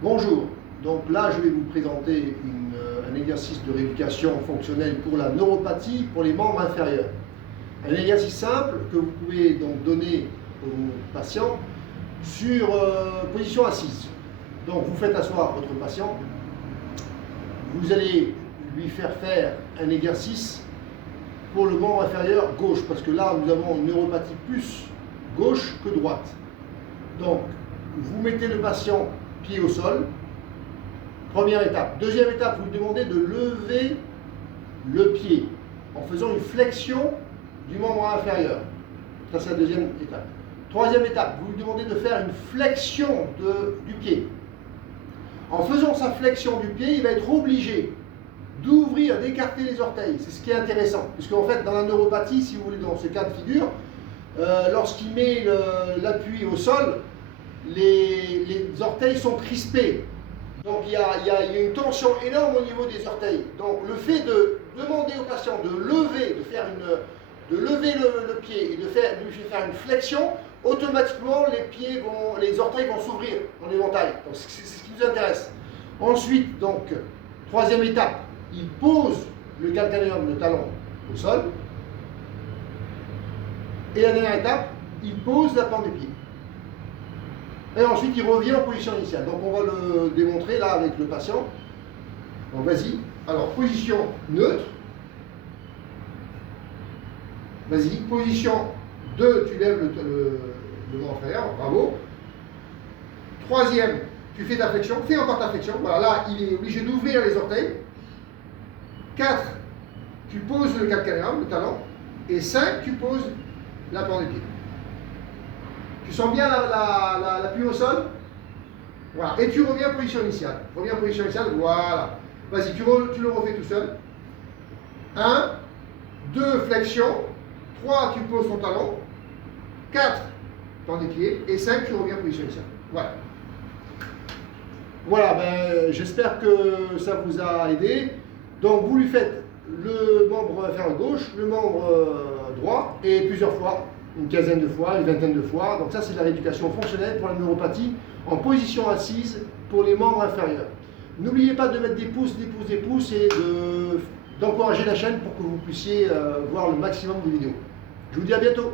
Bonjour, donc là je vais vous présenter un exercice de rééducation fonctionnelle pour la neuropathie pour les membres inférieurs. Un exercice simple que vous pouvez donc donner aux patients sur position assise. Donc vous faites asseoir votre patient, vous allez lui faire un exercice pour le membre inférieur gauche, parce que là nous avons une neuropathie plus gauche que droite. Donc vous mettez le patient pied au sol, première étape. Deuxième étape, vous lui demandez de lever le pied en faisant une flexion du membre inférieur. Ça, c'est la deuxième étape. Troisième étape, vous lui demandez de faire une flexion du pied. En faisant sa flexion du pied, il va être obligé d'ouvrir, d'écarter les orteils. C'est ce qui est intéressant. Puisque en fait, dans la neuropathie, si vous voulez, dans ce cas de figure, lorsqu'il met l'appui au sol, les orteils sont crispés. Donc il y a une tension énorme au niveau des orteils. Donc le fait de demander au patient de lever, le pied et de lui faire une flexion, automatiquement les orteils vont s'ouvrir en éventail. Donc c'est ce qui nous intéresse. Ensuite, donc, troisième étape, il pose le calcanéum, le talon, au sol. Et la dernière étape, il pose la plante des pieds. Et ensuite, il revient en position initiale. Donc, on va le démontrer là avec le patient. Donc, vas-y. Alors, position neutre. Vas-y. Position 2, tu lèves le membre inférieur. Bravo. Troisième, tu fais ta flexion. Fais encore ta flexion. Voilà, là, il est obligé d'ouvrir les orteils. 4, tu poses le calcanéum, le talon. Et 5, tu poses la plante des pieds. Tu sens bien l'appui au sol? Voilà. Et tu reviens en position initiale. Reviens en position initiale, voilà. Vas-y, tu le refais tout seul. 1, 2, flexion. 3, tu poses ton talon. 4, tends des pieds. Et 5, tu reviens en position initiale. Voilà. Voilà, j'espère que ça vous a aidé. Donc, vous lui faites le membre inférieur gauche, le membre droit, et plusieurs fois. Une quinzaine de fois, une vingtaine de fois. Donc ça, c'est de la rééducation fonctionnelle pour la neuropathie en position assise pour les membres inférieurs. N'oubliez pas de mettre des pouces et d'encourager la chaîne pour que vous puissiez voir le maximum de vidéos. Je vous dis à bientôt.